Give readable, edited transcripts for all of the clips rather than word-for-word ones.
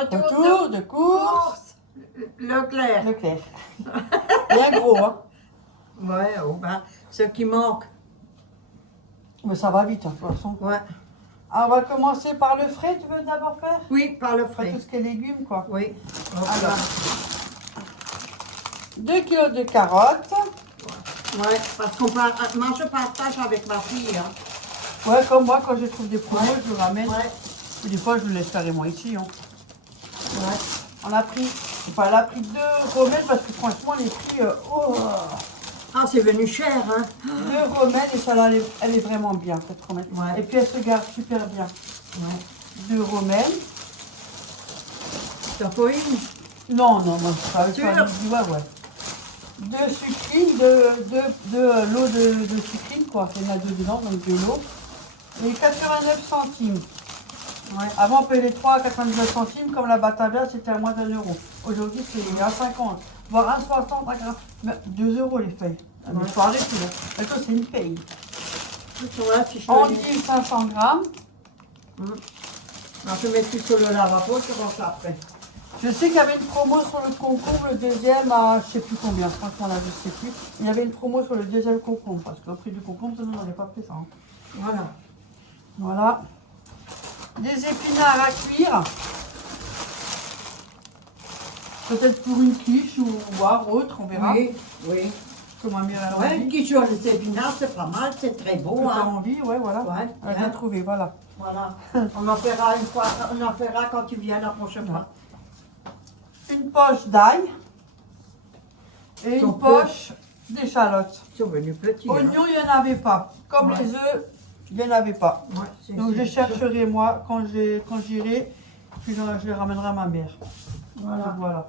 Retour de course. Leclerc. Leclerc. Bien gros, hein. Ouais, oh, ben, ce qui manque. Mais ça va vite, hein, de toute façon. Ouais. Ah, on va commencer par le frais, tu veux d'abord faire? Oui, par le Enfin, frais. tout ce qui est légumes, quoi. Oui. Alors, 2 kilos de carottes. Ouais, parce qu'on moi je partage avec ma fille. Hein. Ouais, comme moi, quand je trouve des promos, je le ramène. Ouais. Et des fois, je le laisse carrément ici. Hein. Ouais. On a pris, enfin, elle a pris 2 romaines parce que franchement, les prix, Ah, c'est venu cher, hein. 2 romaines et celle-là, elle est vraiment bien, cette romaine. Ouais. Et puis, elle se garde super bien. Ouais. 2 romaines. T'as pas une? Non, non, moi, je travaille Sûr? pas avec du ouais. 2 sucrines, 2 lots de sucrines, quoi. Il y en a 2 dedans, donc 2 lots. Et 89 centimes. Ouais. Avant, on payait les 3 à 99 centimes, comme la Batavia, c'était à moins d'1 euro. Aujourd'hui, c'est à 50, voire 1,60, 2 euros les feuilles. Ah, mais il faut arrêter, là. Maintenant, c'est une paye. Ouais, si je On dit 500 grammes. On peut mettre tout sur le lavabo, je range après. Je sais qu'il y avait une promo sur le concombre, le deuxième à je sais plus combien, franchement là je sais plus. Il y avait une promo sur le deuxième concombre, parce que le prix du concombre, on n'avait pas pris ça. Hein. Voilà. Voilà. Des épinards à cuire. Peut-être pour une quiche ou voire autre, on verra. Oui, oui. Comment mieux elle a Ouais, envie. une quiche sur les épinards, c'est pas mal, c'est très beau. T'as Hein. envie, ouais, voilà. Ouais, Elle a bien. trouvé, voilà. Voilà. On en fera une fois, on en fera quand tu viens la prochaine fois. Une poche d'ail. Et Sont une poche d'échalotes. Ils sont venus petits. Oignons, il n'y en avait pas. Comme Ouais. les œufs, il n'y en avait pas. Hein. Ouais, Donc je chercherai moi quand j'irai, puis je les ramènerai à ma mère. Voilà. Donc, voilà.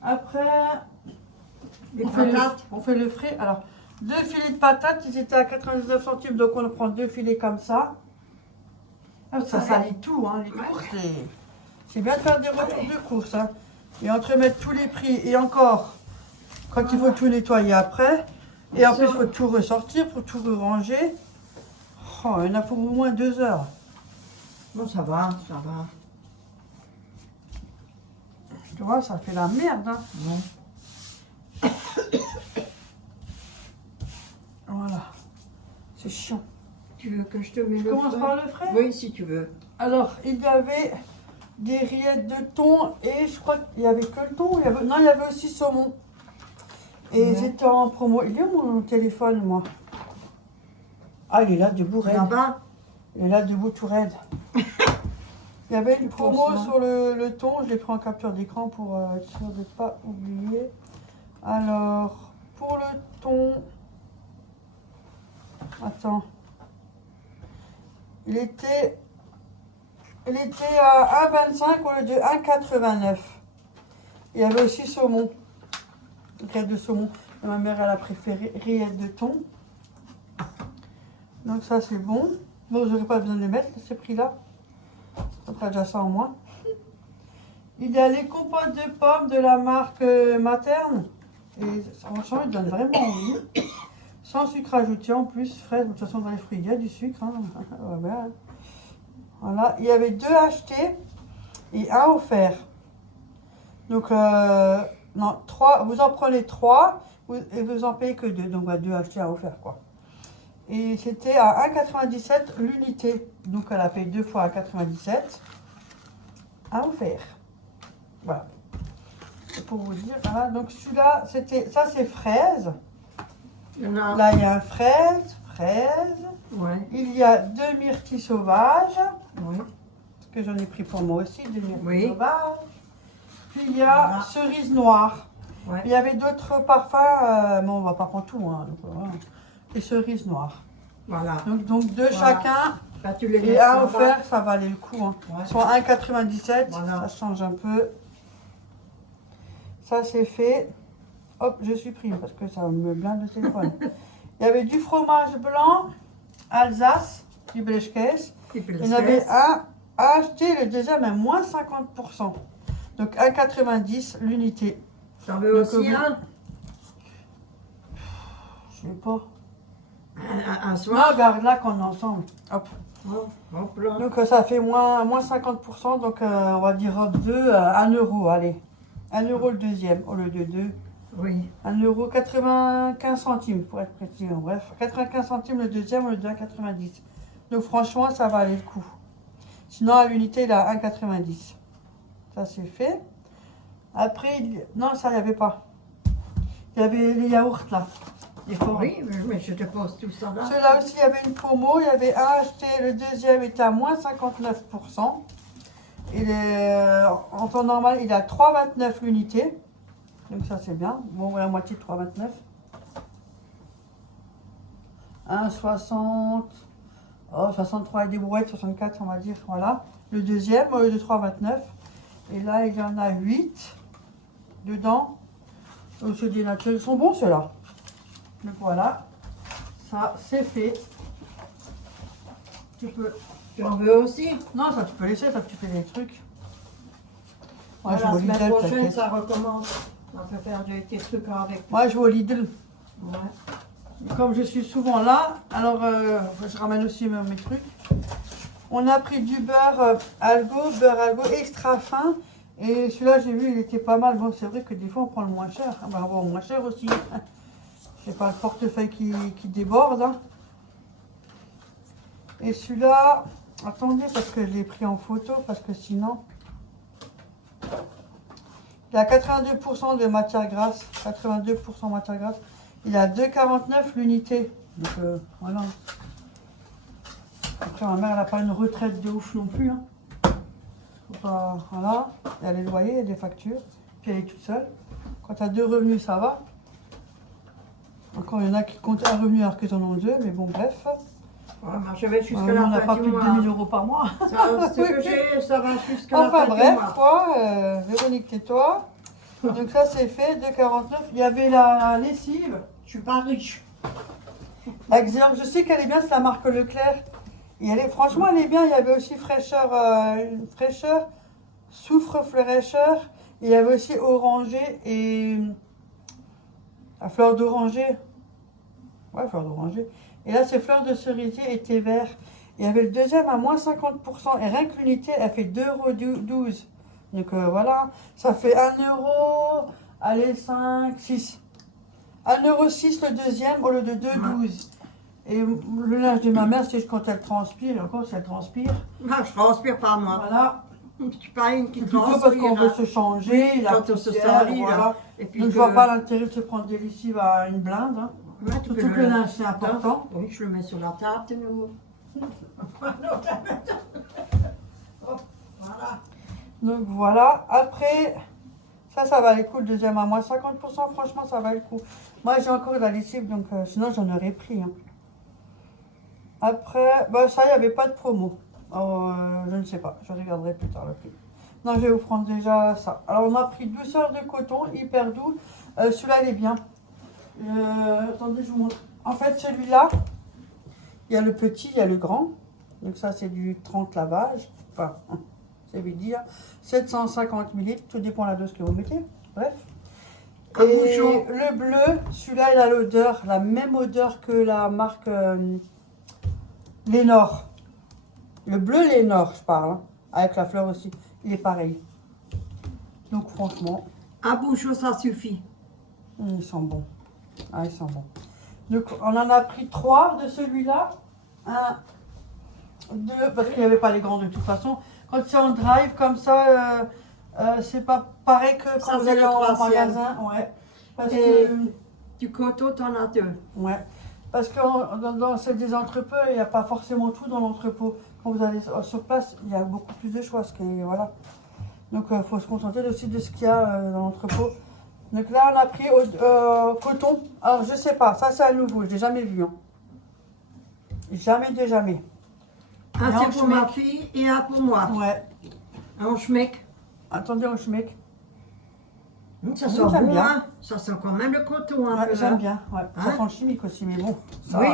Après, Les on fait, patates. on fait le frais. Alors, 2 filets de patates, ils étaient à 99 centimes, donc on prend 2 filets comme ça. Ah, ça salit tout, hein, les courses. C'est bien de faire des retours de course. Hein. Et entremettre tous les prix et encore, quand il faut tout nettoyer après. Et en plus, il faut tout ressortir pour tout ranger. Oh, il y en a pour au moins 2 heures. Bon, ça va, ça va. Tu vois, ça fait la merde. Hein. Non. Voilà. C'est chiant. Tu veux que je te mette Je le commence frais? par le frais. Oui, si tu veux. Alors, il y avait des rillettes de thon et je crois qu'il y avait que le thon. Non, il y avait aussi saumon. Et Ouais. c'était en promo. Il est où mon téléphone, moi? Ah, il est là, debout, raide. Là-bas? Il est là, debout, tout raide. Il y avait une promo ça. sur le thon. Je l'ai pris en capture d'écran pour être sûr de ne pas oublier. Alors, pour le thon... Attends. Il était à 1,25 au lieu de 1,89. Il y avait aussi saumon. Rillettes de saumon. Et ma mère, elle a préféré rillettes de thon. Donc ça, c'est bon. Bon, j'aurais pas besoin de les mettre, ces prix-là. Ça fera déjà ça en moins. Il y a les compotes de pommes de la marque Materne. Et franchement, ils donnent vraiment envie. Sans sucre ajouté en plus, fraise. De toute façon, dans les fruits, il y a du sucre. Hein. Voilà. Il y avait 2 achetés et 1 offert. Donc, non, 3. Vous en prenez 3 et vous en payez que 2. Donc, 2 achetés, 1 offert, quoi. Et c'était à 1,97 l'unité. Donc, elle a payé 2 fois à 97. 1 offert. Voilà. C'est pour vous dire. Voilà. Donc, celui-là, ça, c'est fraise. Là, il y a un fraise. Ouais. Il y a 2 myrtilles sauvages. Oui. Parce que j'en ai pris pour moi aussi, 2 myrtilles Oui. sauvages. Puis il y a cerise noire. Ouais. Il y avait d'autres parfums, mais on va pas prendre tout. Hein, donc, voilà. Et cerise noire. Voilà. Donc 2 chacun. Là, tu les Et laisses 1 là-bas. offert, ça valait le coup. Hein. Ouais. Soit 1,97, Voilà. ça change un peu. Ça c'est fait. Hop, je supprime parce que ça me blinde le téléphone. Il y avait du fromage blanc, Alsace, du Blechkäse. Il y en avait un à acheter, le deuxième à moins 50%. Donc 1,90 l'unité. T'en veux Donc, aussi un? Je sais pas. Un Non, soir? regarde là qu'on est ensemble. Hop. Hop là. Donc ça fait moins 50%, donc on va dire 2, 1 euro, allez. 1 euro le deuxième au lieu de 2. Oui. 1 euro 95 centimes pour être précis. Bref, 95 centimes le deuxième au lieu de 1,90. Donc franchement, ça va aller le coup. Sinon, à l'unité, il a 1,90. Ça, c'est fait. Après, non, ça, il n'y avait pas. Il y avait les yaourts là. Les forts. Oui, mais je te pose tout ça là. Ceux-là aussi, il y avait une promo. Il y avait un acheté, le deuxième était à moins 59%. En temps normal, il est à 3,29 l'unité. Donc ça, c'est bien. Bon, la moitié de 3,29. 1,60. Oh, 63 et des brouettes, 64, on va dire. Voilà. Le deuxième, au lieu de 3,29. Et là, il y en a 8 dedans. Donc, c'est des naturels. Ils sont bons, ceux-là. Donc voilà. Ça, c'est fait. Tu peux. Tu en veux aussi? Non, ça, tu peux laisser, ça, tu fais des trucs. Moi, Ouais, je vais au la semaine Lidl, prochaine, t'inquiète. ça recommence. On peut faire des trucs avec. Moi, je vais au Lidl. Ouais. Comme je suis souvent là, alors je ramène aussi mes trucs. On a pris du beurre algo extra fin. Et celui-là, j'ai vu, il était pas mal. Bon, c'est vrai que des fois, on prend le moins cher. On va avoir moins cher aussi. J'ai pas le portefeuille qui déborde. Hein. Et celui-là, attendez, parce que je l'ai pris en photo, parce que sinon... Il a 82% de matière grasse. 82% matière grasse. Il a 2,49 l'unité. Donc voilà. Après, ma mère, elle n'a pas une retraite de ouf non plus. Hein. Faut pas, voilà. Il y a les loyers, il y a des factures. Puis elle est toute seule. Quand tu as 2 revenus, ça va. Encore, il y en a qui comptent un revenu alors qu'ils en ont 2. Mais bon, bref. Ouais, moi, je vais jusqu'à On la n'a fin pas du plus de mois. 2000 € par mois. Ça, ce que j'ai, ça va jusqu'à la Enfin fin bref, du mois. quoi. Véronique, tais-toi. Donc ça, c'est fait. 2,49. Il y avait la lessive. Je suis pas riche. Exemple, je sais qu'elle est bien, c'est la marque Leclerc. Et franchement, elle est bien. Il y avait aussi fraîcheur, soufre fraîcheur. Et il y avait aussi orangé et la fleur d'oranger. Ouais, fleur d'oranger. Et là, c'est fleur de cerisier et thé vert. Il y avait le deuxième à moins 50%. Et rien que l'unité, elle fait 2,12 €. Donc voilà, ça fait 1 €. Allez, 5, 6. 1,06 € le deuxième au lieu de 2,12 €. Et le linge de ma mère, c'est quand elle transpire. Encore, si elle transpire. Moi, je transpire pas, moi. Voilà. Je suis pas une qui C'est plutôt transpire. parce qu'on veut hein. se changer. La Quand on se poussière, salit, voilà. là. Et puis Donc je vois pas l'intérêt de se prendre des lessives à une blinde. Hein. Ouais, tu peux Surtout que le linge, c'est important. Oui, je le mets sur la table de nouveau. Voilà. Donc voilà. Après, ça va aller le coup. Le deuxième à moins 50%. Franchement, ça va le coup. Moi, j'ai encore de la lessive, donc sinon, j'en aurais pris. Hein. Après, bah, ça, il n'y avait pas de promo. Alors, je ne sais pas. Je regarderai plus tard le prix. Non, je vais vous prendre déjà ça. Alors, on a pris douceur de coton, hyper doux. Celui-là, il est bien. Attendez, je vous montre. En fait, celui-là, il y a le petit, il y a le grand. Donc ça, c'est du 30 lavage. Enfin, c'est lui dire. 750 ml, tout dépend de la dose que vous mettez. Bref. Un Et bouchon. le bleu, celui-là, il a l'odeur, la même odeur que la marque Lénore. Le bleu Lénore, je parle. Hein, avec la fleur aussi. Il est pareil. Donc franchement, Un bouchon, ça suffit. ils sont bons. Ah, ils sont bons. Donc on en a pris 3 de celui-là. 1, 2, parce qu'il n'y avait pas les grands de toute façon. Quand c'est en drive comme ça, c'est pas pareil que Ça, quand vous c'est allez le en troisième. magasin. Ouais. Parce Et- que, Du coton, t'en as 2. ouais. Parce que dans c'est des entrepôts, il n'y a pas forcément tout dans l'entrepôt. Quand vous allez sur place, il y a beaucoup plus de choix. Voilà. Donc il faut se concentrer aussi de ce qu'il y a dans l'entrepôt. Donc là, on a pris coton. Alors, je sais pas. Ça, c'est à nouveau. Je l'ai jamais vu. Hein. Jamais de jamais. Un, Et en c'est pour ma schmeck. fille et un pour moi. Ouais. Un schmeck. Attendez, on schmeck. Ça Oui, sent j'aime bon, bien. hein. Ça sent quand même le coton un Ouais, peu. j'aime hein. bien. Ouais. Ça Hein? sent le chimique aussi, mais bon. Ça, Oui,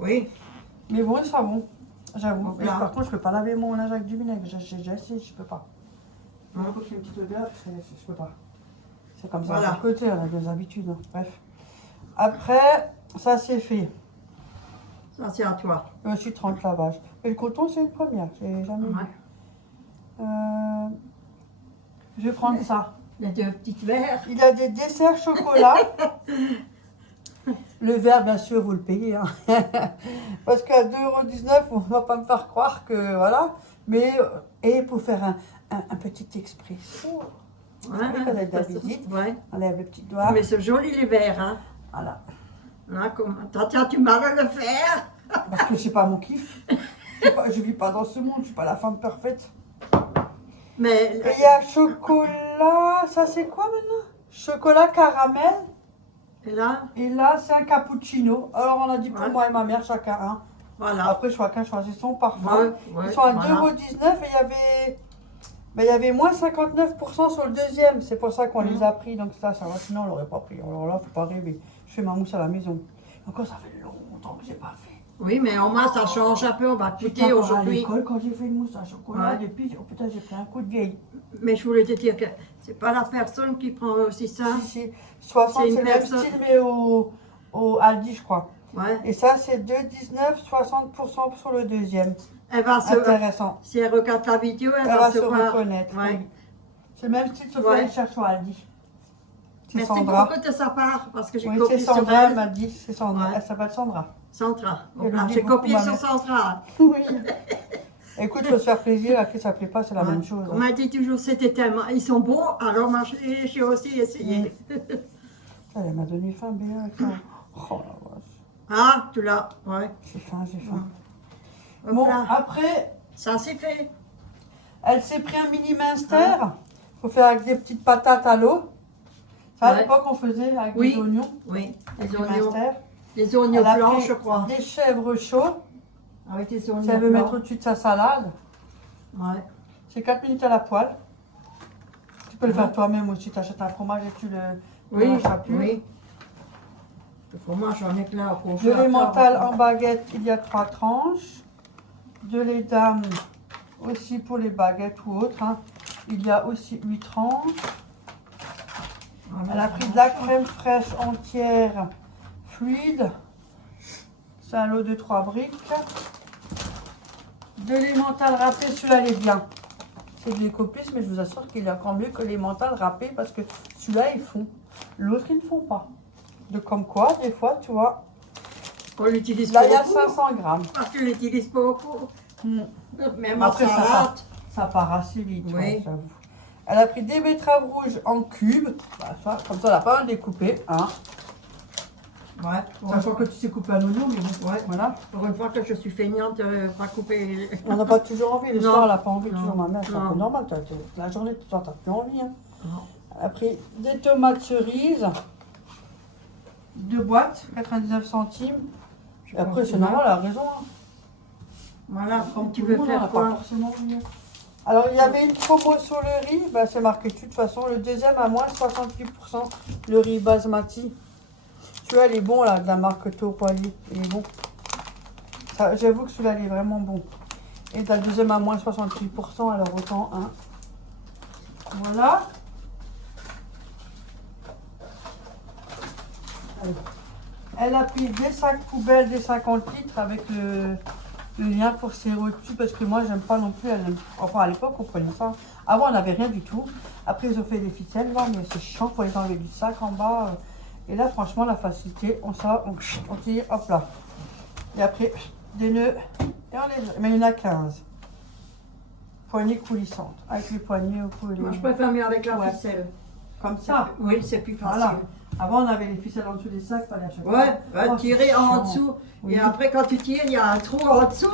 oui. Mais bon, il sera bon. J'avoue. Donc Et là. par contre, je peux pas laver mon linge avec du vinaigre. J'ai déjà essayé, je peux pas. Hein? Il faut qu'il y ait une petite odeur, je peux pas. C'est comme ça. Voilà. De côté, on a des habitudes. Hein. Bref. Après, ça c'est fait. Ça, c'est à toi. Je suis 30 lavages. Et le coton, c'est une première. J'ai jamais vu. Ouais. Je vais prendre ça. Les deux petites verres. Il y a des desserts chocolat. Le verre, bien sûr, vous le payez. Hein. Parce qu'à 2,19 €, on ne va pas me faire croire que voilà. Mais, et pour faire un petit expresso. Vous savez, quand il y a de la visite, Ouais. on lève le petit doigt. Mais c'est joli les verres, hein. Voilà. Hein, tiens, tu m'as à le faire. Parce que c'est pas mon kiff. Je vis pas dans ce monde, je suis pas la femme parfaite. Mais Et il y a chocolat, ça c'est quoi maintenant? Chocolat caramel. et là, Et là, c'est un cappuccino. Alors, on a dit pour Ouais. moi et ma mère, chacun un. voilà. Après, chacun choisit son parfum. Ouais, ouais, Ils sont à voilà. 2,19 € et il y avait moins 59% sur le deuxième. C'est pour ça qu'on les a pris. Donc, ça va. Sinon, on l'aurait pas pris. Alors là, faut pas rêver. Je fais ma mousse à la maison. Encore, ça fait longtemps que j'ai pas fait. Oui, mais au moins ça change un peu. On va J'étais goûter encore à aujourd'hui. l'école quand j'ai fait une mousse à chocolat. Ouais. Depuis, oh putain, j'ai pris un coup de vieille. Mais je voulais te dire que c'est pas la personne qui prend aussi ça. Si, 60, C'est une c'est le même personne- style, mais au Aldi, je crois. Ouais. Et ça, c'est 2,19 €, 60% sur le deuxième. Elle va se. Intéressant. Si elle regarde la vidéo, elle, Elle va se voir. reconnaître. Ouais. Oui. C'est le même style, sauf Ouais. qu'elle cherche au Aldi. C'est Merci Sandra. beaucoup de sa part parce que j'ai Oui, c'est copié sur Sandra, elle elle. m'a dit. C'est Sandra. Ouais. Elle s'appelle Sandra. Sandra. Elle Voilà, le dit j'ai beaucoup, copié ma sur mère. Sandra. Oui. Écoute, il faut se faire plaisir. À qui ça plaît pas, c'est la même chose. On m'a dit toujours c'était tellement. Ils sont beaux, alors moi j'ai aussi essayé. Elle m'a donné faim, Béa, avec ça. Oh la vache. Ah, tu l'as. Ouais. J'ai faim, j'ai faim. Hop Bon, là. après, Ça c'est fait. elle s'est pris un mini minster. Faut faire avec des petites patates à l'eau. Ça, à Ouais. l'époque, on faisait avec Oui. des oignons. Oui, les des oignons. minster. Les oignons Elle a blancs, pris je crois. des chèvres chauds. Avec des oignons Si elle veut blancs. mettre au-dessus de sa salade. Ouais. C'est 4 minutes à la poêle. Tu peux le Ouais. faire toi-même aussi. Tu achètes un fromage et tu le Oui, mangeras plus. oui. Le fromage, j'en ai plein au De congélateur. l'emmental en baguette, il y a 3 tranches. De lait d'âme aussi pour les baguettes ou autres. Hein. Il y a aussi 8 tranches. Voilà. Elle a pris de la crème fraîche entière fluide. C'est un lot de 3 briques. De l'emmental râpé, celui-là il est bien. C'est de l'écoplus, mais je vous assure qu'il est encore mieux que l'emmental râpé parce que celui-là ils font. L'autre ils ne font pas. De comme quoi, des fois, tu vois. On l'utilise Là pas il y a beaucoup. 500 grammes. Parce que l'utilise pas beaucoup. Mm. Même Après, en salade. ça part assez vite, Oui. ouais, j'avoue. Elle a pris des betteraves rouges en cubes. Bah, ça, comme ça, elle n'a pas à le découper. Hein. Ouais. Sachant que tu sais couper un oignon, mais bon, Ouais. voilà. Pour une fois que je suis feignante de pas couper. On n'a pas toujours envie. Le Non. soir, elle n'a pas envie. Non. Toujours ma mère, c'est un peu Non. normal. La journée, tu n'as plus envie. Hein. Non. Elle a pris des tomates cerises. 2 boîtes, 99 centimes. Et après, c'est normal, elle a raison. Hein. Voilà, comme tu Tout le veux monde, faire on a quoi? pas forcément mieux. Alors, il y avait une promo sur le riz. Bah, c'est marqué dessus. De toute façon, le deuxième à moins 68%. Le riz basmati. Tu vois, il est bon, là, de la marque Tourpoilier. Il est bon. Ça, j'avoue que celui-là, il est vraiment bon. Et la deuxième à moins 68%, alors autant un. Voilà. Allez. Elle a pris des sacs poubelles, des 50 litres avec le lien pour serrer dessus parce que moi, j'aime pas non plus. Enfin, à l'époque, on prenait ça. Avant, on n'avait rien du tout. Après, ils ont fait des ficelles, là, mais c'est chiant pour les enlever du sac en bas. Et là, franchement, la facilité, on tire, hop là. Et après, des nœuds. Et on les... Mais il y en a 15. Poignées coulissantes. Avec les poignées au cou. Moi, je préfère mieux avec la Ouais. ficelle. Comme ça. Oui, c'est plus facile. Voilà. Avant, on avait les ficelles en dessous des sacs, fallait à chaque fois. Ouais, Oh, tirer c'est en chiant. dessous. Oui. Et après, quand tu tires, il y a un trou en dessous.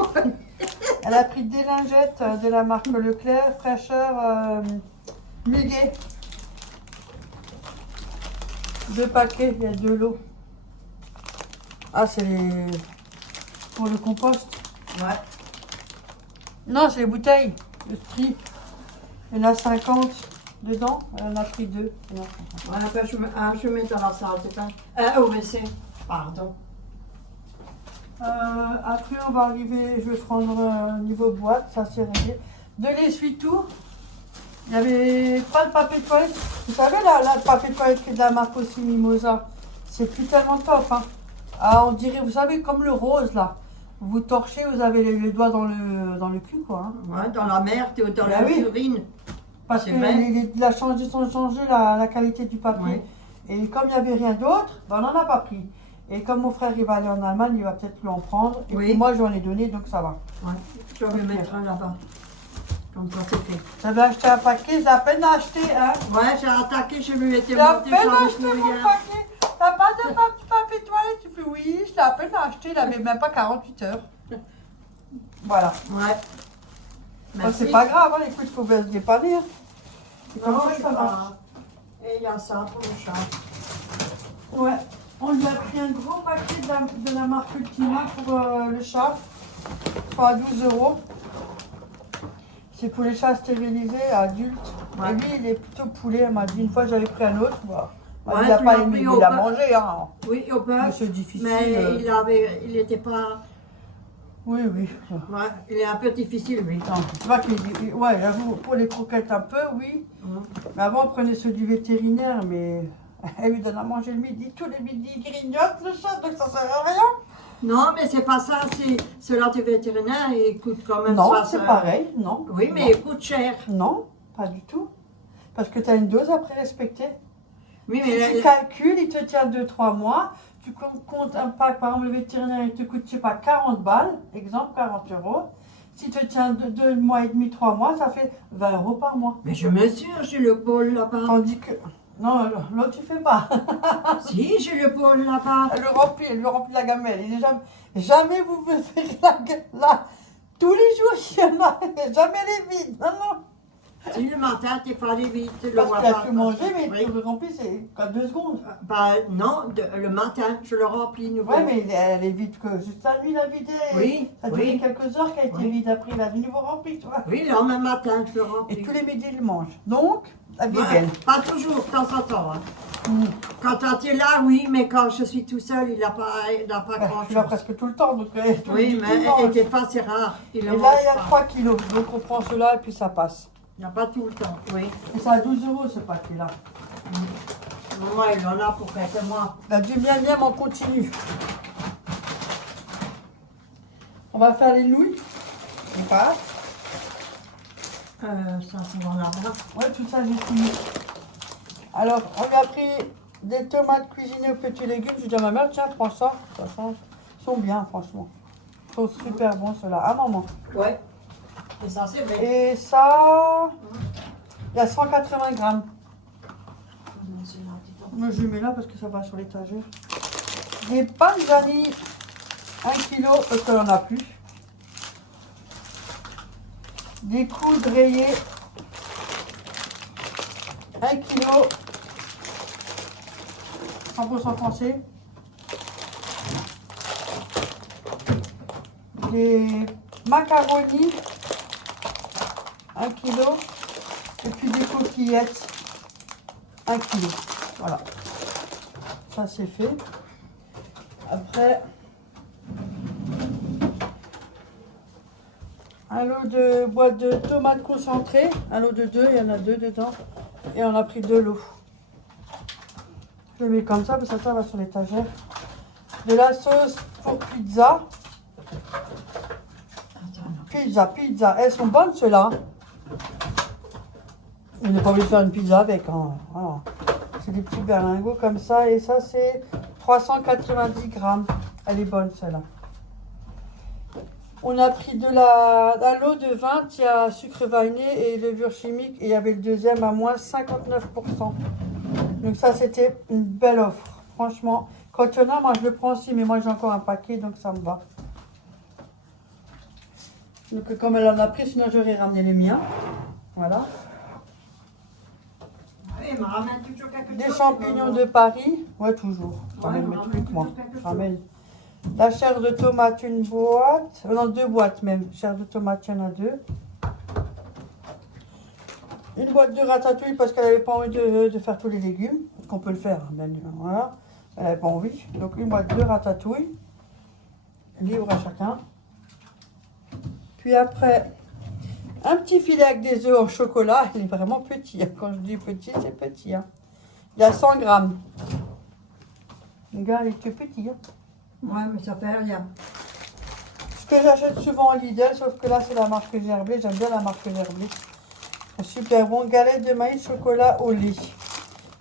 Elle a pris des lingettes de la marque Leclerc, fraîcheur muguet. 2 paquets, il y a 2 lots. Ah, c'est les... pour le compost. Ouais. Non, c'est les bouteilles, le prix. Il y en a 50 dedans, elle en a pris 2. Voilà, ben, je mets dans la salle, c'est ça. Au WC, pardon. Après, on va arriver, je vais prendre niveau boîte, ça c'est réglé. De l'essuie-tout. Il n'y avait pas de papier de toilette. Vous savez, là, le papier de toilette qui est de la marque aussi Mimosa, c'est plus tellement top. Hein. Ah, on dirait, vous savez, comme le rose là. vous torchez, vous avez les doigts dans le cul, quoi. Hein. Ouais, dans la mer, t'es dans Ah la oui. urine. Parce C'est que vrai. ils ont changé la qualité du papier. Ouais. Et comme il n'y avait rien d'autre, ben, on n'en a pas pris. Et comme mon frère il va aller en Allemagne, il va peut-être plus en prendre. Et Oui. puis moi, j'en ai donné, donc ça va. Ouais. Je vais mettre un là-bas. Comme ça, c'est fait. J'avais acheté un paquet, j'ai à peine acheté, hein. Ouais, j'ai attaqué, je lui étais J'ai à montée, peine j'avais acheté plus mon rien. paquet. T'as pas de papier toilette? Tu fais oui, je l'ai à peine acheté, il n'avait même pas 48 heures. Voilà. Ouais. Bon, c'est pas grave, hein, écoute, il faut bien se dépanner. Hein. Et comme Non, ça, je ça sais marche. pas. Et il y a ça pour le chat. Ouais, on lui a pris un gros paquet de la marque Ultima pour le chat, soit à 12 €. C'est pour les chats stérilisés adultes. Ouais. Et lui, il est plutôt poulet. Elle m'a dit une fois, j'avais pris un autre. Bah, Ouais, il n'a tu pas l'as aimé, pris il au a bœuf. mangé. Hein. Oui, au Mais bœuf. c'est difficile. Mais il était pas. Oui, oui. Ouais, il est un peu difficile, lui. Non, tu vois ouais, j'avoue, pour les croquettes un peu, oui. Mais avant, on prenait ceux du vétérinaire, mais elle lui donne à manger le midi. Tous les midis, il grignote le chat, donc ça sert à rien. Non, mais c'est pas ça. C'est ceux-là du vétérinaire, ils coûtent quand même Non, 60. c'est pareil, non. Oui, mais ils coûtent cher. Non, pas du tout. Parce que tu as une dose après respecter. Oui, Si mais tu calcules, il te tient 2-3 mois. Tu comptes un pack, par exemple, le vétérinaire, il te coûte, je sais pas, 40 balles, exemple, 40 €. Si tu tiens 2 mois et demi, 3 mois, ça fait 20 € par mois. mais je mesure, j'ai le bol là-bas. Tandis que. Non, l'autre, tu fais pas. Si, j'ai le bol là-bas. Elle lui remplit la gamelle. Il est jamais vous faites là. Tous les jours, il y en a. Jamais les vides. Non, non. Si le matin, t'es pas allé vite, le Parce vois qu'il a pas. tout mangé, mais Oui. tu le remplis, c'est quoi, 2 secondes. Bah non, le matin, je le remplis nouveau. Ouais, mais elle est vide que juste la nuit, la vidée. Oui, Ça a duré oui. quelques heures qu'elle a été Oui. vide. Après, il a de nouveau rempli, tu vois. Oui, le lendemain matin, je le remplis. Et tous les midis, il mange. Donc, la vie est Ouais, belle. pas toujours, de temps en temps. Hein. Mm. Quand tu es là, oui, mais quand je suis tout seul, il n'a pas Ouais, grand je suis là chose. presque tout le temps. Donc, tous les Oui, midis, il mais mange. des fois, c'est rare. Il Et ne là, mange il y a pas. 3 kilos. Donc, on prend cela et puis ça passe. Il n'y a pas tout le temps, oui. Et ça à 12 € ce paquet-là. Moi, il en a pour quelques mois. La du miam miam en continu. On va faire les nouilles. On passe. Ça, c'est dans là-bas. Ouais, tout ça, j'ai fini. Alors, on lui a pris des tomates cuisinées aux petits légumes. J'ai dit à ma mère, tiens, prends ça. Ça change. Ils sont bien, franchement. Ils sont super bons, ceux-là. Ah, maman. Ouais. Et ça, c'est vrai. Et ça, il y a 180 grammes. Moi, je mets là parce que ça va sur l'étagère. Des panzani, 1 kg parce qu'on n'en a plus. Des coudes rayés, 1 kg, 100% français. Des macaronis, 1 kg. Et puis des coquillettes, 1 kg. Voilà. Ça c'est fait. Après, un lot de boîte de tomates concentrées. Un lot de 2, il y en a 2 dedans. Et on a pris 2 lots. Je le mets comme ça, parce que ça va sur l'étagère. De la sauce pour pizza. Pizza. Elles sont bonnes ceux-là. On n'est pas obligé de faire une pizza avec. Hein. Voilà. C'est des petits berlingots comme ça. Et ça, c'est 390 grammes. Elle est bonne celle-là. On a pris d'un lot de 20, il y a sucre vanillé et levure chimique. Et il y avait le deuxième à moins 59%. Donc ça, c'était une belle offre. Franchement, quand il y en a, moi je le prends aussi. Mais moi j'ai encore un paquet, donc ça me va. Donc comme elle en a pris, sinon j'aurais ramené les miens. Voilà. Il me ramène toujours quelque chose. Des champignons de Paris. Ouais, toujours. Je ramène mes trucs, moi. Je ramène. La chair de tomate, une boîte. Non, 2 boîtes même. Chair de tomate, il y en a 2. Une boîte de ratatouille parce qu'elle n'avait pas envie de faire tous les légumes. Parce qu'on peut le faire. Mais, voilà. Elle n'avait pas envie. Donc une boîte de ratatouille. Libre à chacun. Puis après, un petit filet avec des œufs en chocolat. Il est vraiment petit. Hein. Quand je dis petit, c'est petit. Hein. Il y a 100 grammes. Le gars, il est que petit. Hein. Ouais, mais ça fait rien. Ce que j'achète souvent au Lidl, sauf que là c'est la marque Gerblé. J'aime bien la marque Gerblé. C'est super bon. Galette de maïs chocolat au lait.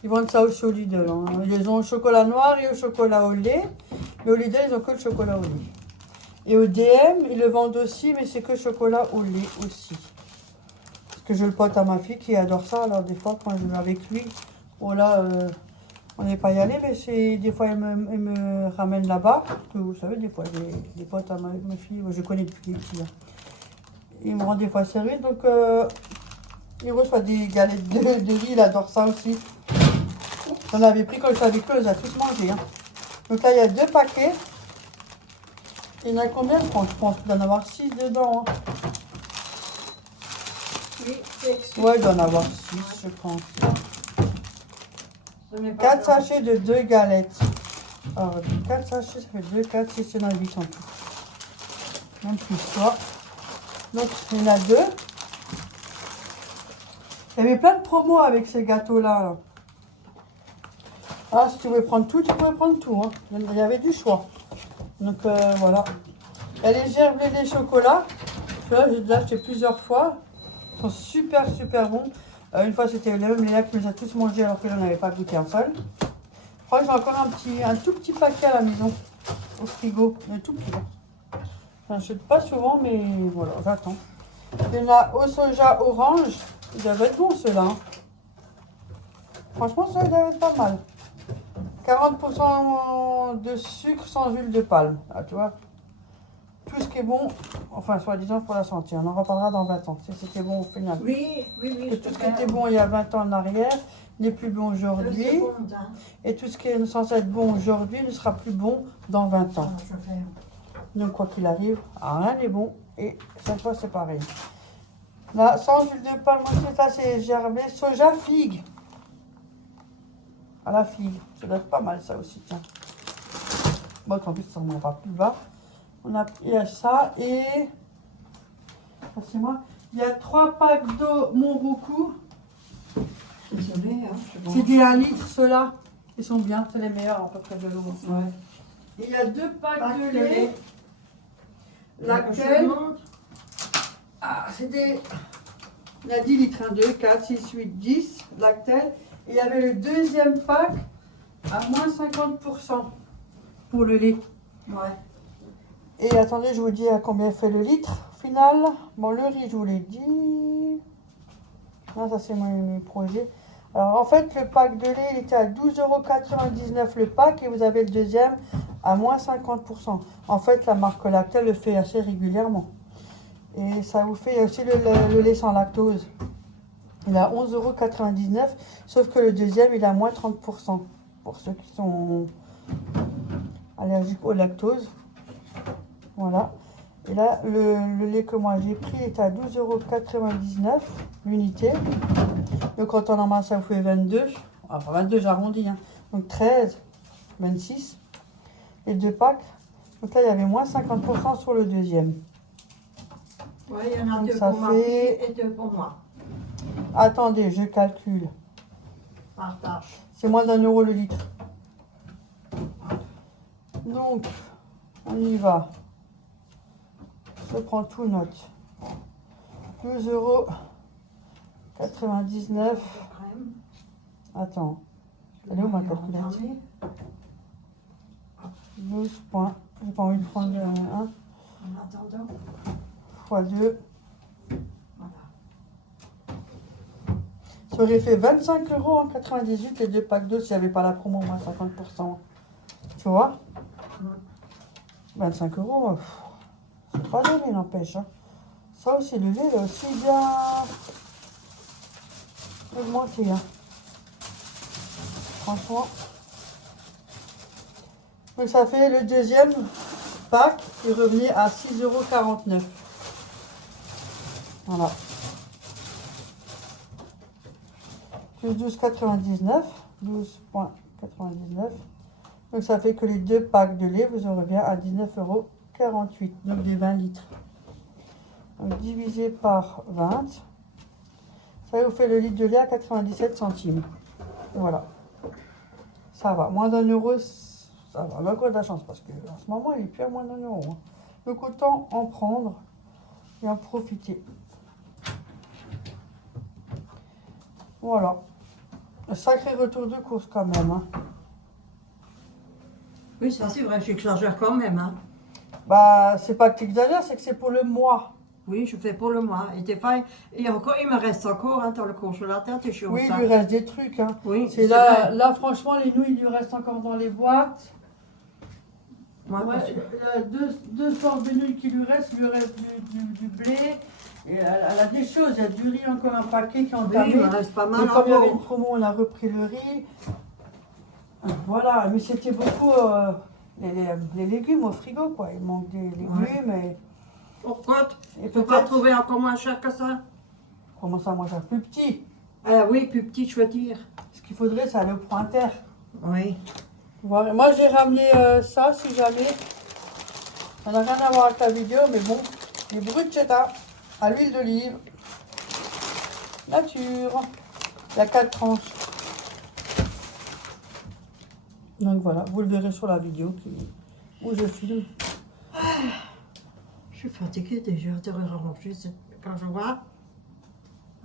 Ils vendent ça aussi au Lidl. Hein. Ils ont au chocolat noir et au chocolat au lait. Mais au Lidl, ils ont que le chocolat au lait. Et au DM, ils le vendent aussi, mais c'est que chocolat au lait aussi. Parce que je le pote à ma fille qui adore ça. Alors des fois, quand je vais avec lui, oh là, on n'est pas y allé, mais c'est des fois, il me ramène là-bas. Vous savez, des fois, des potes à ma fille, je connais depuis les petits. Hein. Il me rend des fois service, donc il reçoit des galettes de riz, il adore ça aussi. J'en avais pris quand je suis avec eux, on les a tous mangés. Hein. Donc là, il y a 2 paquets. Il y en a combien, je pense? Je pense qu'il doit en avoir 6 dedans. Hein. Oui, c'est Ouais, il doit en avoir 6, je pense. 4 sachets de 2 galettes. Alors, 4 sachets, ça fait 2, 4, 6, il y en a 8 en tout. Même plus, toi. Donc, il y en a 2. Il y avait plein de promos avec ces gâteaux-là. Ah, si tu voulais prendre tout, tu pouvais prendre tout. Hein. Il y avait du choix. Donc, voilà. Il y a les gerblés des chocolats. Là, j'ai déjà acheté plusieurs fois. Ils sont super, super bons. Une fois, c'était le même Léa qui les a tous mangés alors que je n'en avais pas goûté un seul. Je crois que j'ai encore un tout petit paquet à la maison, au frigo. Un tout petit. Je n'achète pas souvent, mais voilà, j'attends. Il y en a au soja orange. Ils doivent être bons ceux-là. Hein. Franchement, ça doit être pas mal. 40% de sucre sans huile de palme. Ah, tu vois, tout ce qui est bon, enfin, soi-disant pour la santé. On en reparlera dans 20 ans, si c'était bon au final. Oui, oui, oui. Que tout ce qui était bon il y a 20 ans en arrière n'est plus bon aujourd'hui. Hein. Et tout ce qui est censé être bon aujourd'hui ne sera plus bon dans 20 ans. Ah, je fais. Donc, quoi qu'il arrive, rien n'est bon. Et chaque fois, c'est pareil. Là, sans huile de palme, ça c'est gerblé. Soja figue. À la figue. Ça doit être pas mal, ça aussi, tiens. Bon, tant pis, ça ne va plus bas. Il y a ça et... C'est moi. Il y a 3 packs d'eau Monroucou. Désolée, hein. C'est des 1 litre, ceux-là. Ils sont bien, c'est les meilleurs à peu près de l'eau. Ouais. Et il y a 2 packs Pack de de lait. lait. Laquelle? Ah, c'est des... Il y a 10 litres, 1, 2, 4, 6, 8, 10. Lactel. Et il y avait le deuxième pack à moins 50% pour le lait. Ouais. Et attendez, je vous dis à combien fait le litre final. Bon, le riz, je vous l'ai dit. Non, ça c'est mes projets. Alors en fait, le pack de lait, il était à 12,99 € le pack et vous avez le deuxième à moins 50%. En fait, la marque Lactel le fait assez régulièrement. Et ça vous fait aussi le lait sans lactose. Il est à 11,99 €, sauf que le deuxième, il est à moins 30%. Pour ceux qui sont allergiques au lactose. Voilà. Et là, le lait que moi j'ai pris est à 12,99 € l'unité. Donc quand on en masse, ça vous fait 22. Enfin 22, j'arrondis. Hein. Donc 13, 26. Les 2 packs. Donc là, il y avait moins 50% sur le deuxième. Ouais, il y en a Donc 2 ça pour ma fait... fille et 2 pour moi. Attendez, je calcule. Partage. C'est moins d'1 € le litre. Donc, on y va. Je prends tout note. 12,99 €. Attends. Elle est où ma calculette? 12 points. J'ai pas envie de prendre 1 En attendant. fois 2. Voilà. Ça aurait fait 25,98 € les 2 packs d'eau s'il n'y avait pas la promo moins 50%. Tu vois? 25 €. C'est pas donné, n'empêche. Hein. Ça aussi, le lait, il a aussi bien augmenté. Hein. Franchement. Donc ça fait le deuxième pack qui revenait à 6,49 €. Voilà. Plus 12,99. 12,99. Donc ça fait que les 2 packs de lait vous en revient à 19,48 €. Donc des 20 litres. Donc divisé par 20. Ça vous fait le litre de lait à 97 centimes. Voilà. Ça va. Moins d'1 €, ça va. On a encore de la chance parce qu'en ce moment, il est plus à moins d'1 €. Hein. Donc autant en prendre et en profiter. Voilà. Un sacré retour de course quand même. Hein. Oui, ça c'est vrai, j'exagère quand même. Hein. Bah, c'est pas que tu exagères, c'est que c'est pour le mois. Oui, je fais pour le mois. Et des fois, et encore, il me reste encore hein, dans le congélateur, des choses. Oui, il lui reste des trucs. Hein. Oui, c'est là, là, franchement, les nouilles, il lui reste encore dans les boîtes. Ouais, Ouais, il y a deux sortes de nouilles qui lui restent. Il lui reste du blé. Et elle a des choses. Il y a du riz, encore un paquet qui est entamé. Oui, il me reste pas mal. Et comme il y avait une promo, on a repris le riz. Voilà, mais c'était beaucoup les légumes au frigo, quoi. Il manque des légumes. Ouais. Pourquoi Et tu peux pas trouver encore moins cher que ça? Comment ça, moi, j'ai plus petit? Ah oui, plus petit, je veux dire. Ce qu'il faudrait, c'est aller au pointeur. Oui. Voilà. Moi, j'ai ramené ça, si jamais. Ça n'a rien à voir avec la vidéo, mais bon. Les bruschetta à l'huile d'olive. Nature. Il y a 4 tranches. Donc voilà, vous le verrez sur la vidéo où je filme. Je suis fatiguée déjà de ranger. Quand je vois,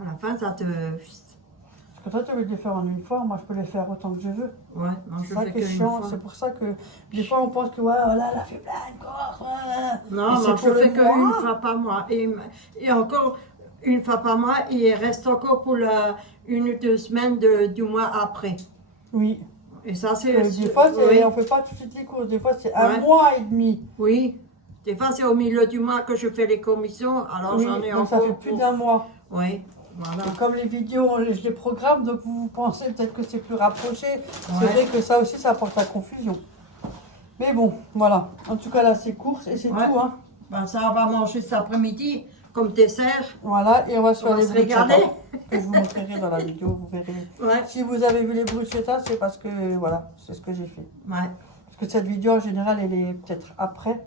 à la fin, ça te... Parce que toi, tu veux les faire en une fois, moi, je peux les faire autant que je veux. Ouais, non, je C'est ça fais qui est qu'une chiant, fois. c'est pour ça que des fois, on pense que, ouais, voilà, elle a fait plein de courses. Ouais. Non, Mais moi, c'est je pour le fais qu'une mois. fois par mois. Et encore une fois par mois, il reste encore pour une ou 2 semaines du mois après. Oui. Et ça, c'est... Des fois, oui. on ne fait pas tout de suite les courses. Des fois, c'est Ouais. 1 mois et demi. Oui. Des fois, c'est au milieu du mois que je fais les commissions. Alors, Oui, j'en ai donc encore ça fait plus d'un mois. Oui, voilà. Et comme les vidéos, je les programme, donc vous pensez peut-être que c'est plus rapproché. C'est Ouais. vrai que ça aussi, ça apporte la confusion. Mais bon, voilà. En tout cas, là, c'est courses et c'est Ouais. tout. Hein. Ben, ça, on va manger cet après-midi comme dessert. Voilà, et on va se On faire va les se régaler. bruschetta. Que je vous montrerai dans la vidéo, vous verrez. Ouais. Si vous avez vu les bruschetta, c'est parce que, voilà, c'est ce que j'ai fait. Ouais. Parce que cette vidéo, en général, elle est peut-être après.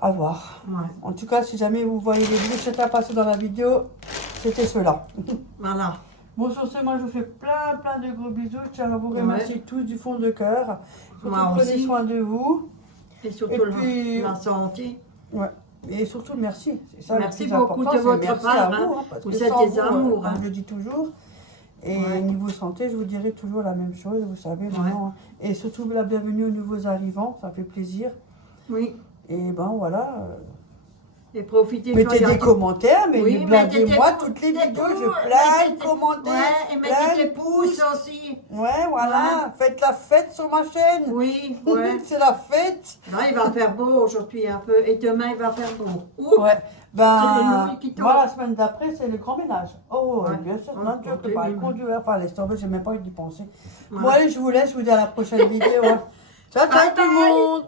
À voir. Ouais. En tout cas, si jamais vous voyez les bruschetta passer dans la vidéo, c'était ceux-là. Voilà. Bon, sur ce, moi, je vous fais plein de gros bisous. Je tiens à vous remercier tous du fond de cœur. Surtout, Moi prenez aussi. soin de vous. Et surtout Et puis- la santé. Ouais. Et surtout, merci. C'est ça Merci le plus beaucoup important, de c'est votre merci part, à hein. vous, parce Vous que êtes sans des vous, amours, comme hein. je le dis toujours. Et Ouais. niveau santé, je vous dirai toujours la même chose, vous savez. Ouais. Maintenant, hein. Et surtout, la bienvenue aux nouveaux arrivants. Ça fait plaisir. Oui. Et ben voilà. Et profitez. Mettez des commentaires, mais Oui, blindez-moi mettez toutes les des vidéos, pouces, je plein de mettez- commentaires, Ouais, et plein mettez de des pouces aussi. Ouais, voilà, faites la fête sur ma chaîne. Oui, ouais. C'est la fête. Là, il va faire beau aujourd'hui un peu. Et demain, il va faire beau. Ouh. Ouais, ben, C'est les nouilles qui tombent. moi la semaine d'après, c'est le grand ménage. Oh, Ouais. bien sûr, Ouais, non, Dieu, que ok, pas oui, le conduire, enfin, laisse tomber, j'ai même pas envie d'y penser. Ouais. Bon, allez, je vous laisse, je vous dis à la prochaine vidéo. Hein. Ciao, ciao Bye, tout le bye. monde.